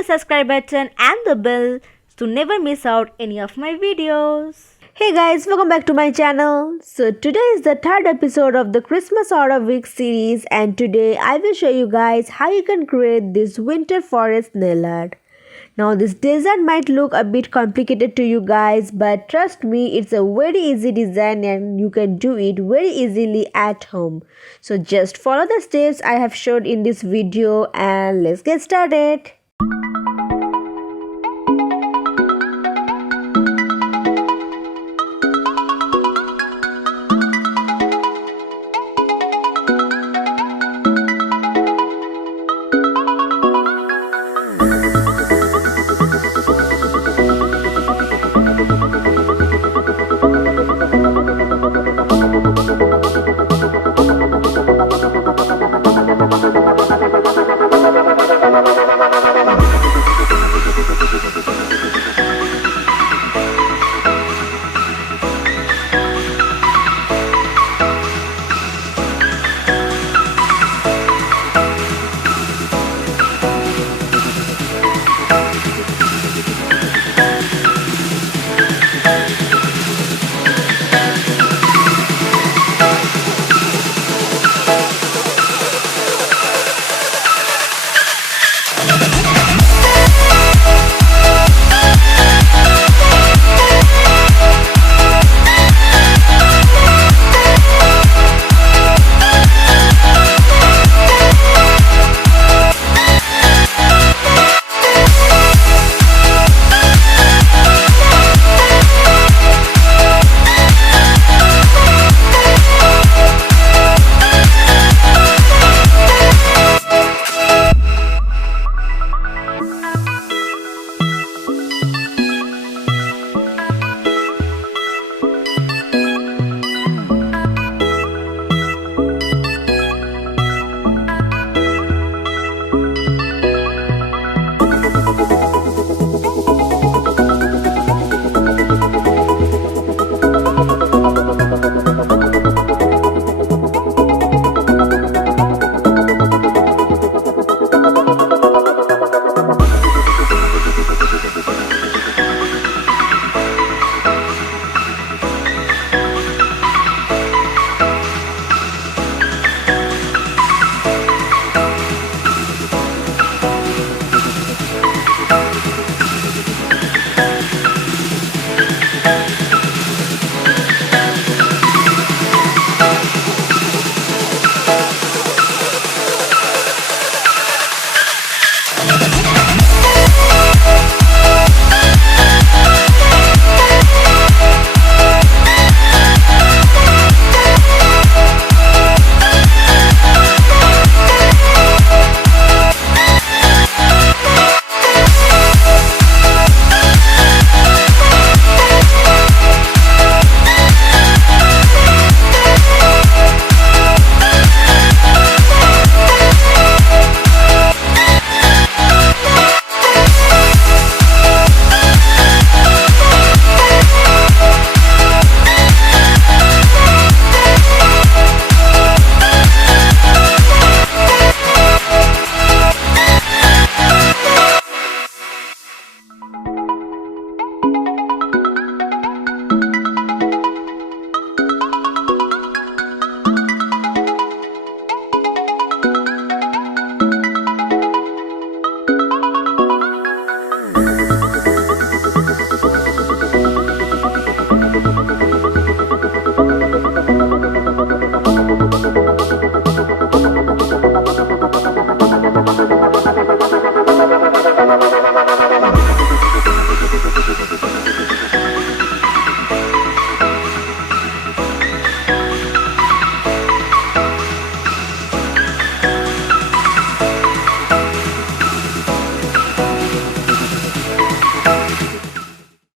the subscribe button and the bell to never miss out any of my videos. Hey guys, welcome back to my channel. So today is the third episode of the Christmas Horror Week series, and today I will show you guys how you can create this winter forest nail art. Now this design might look a bit complicated to you guys, but trust me, it's a very easy design and you can do it very easily at home. So just follow the steps I have showed in this video and let's get started.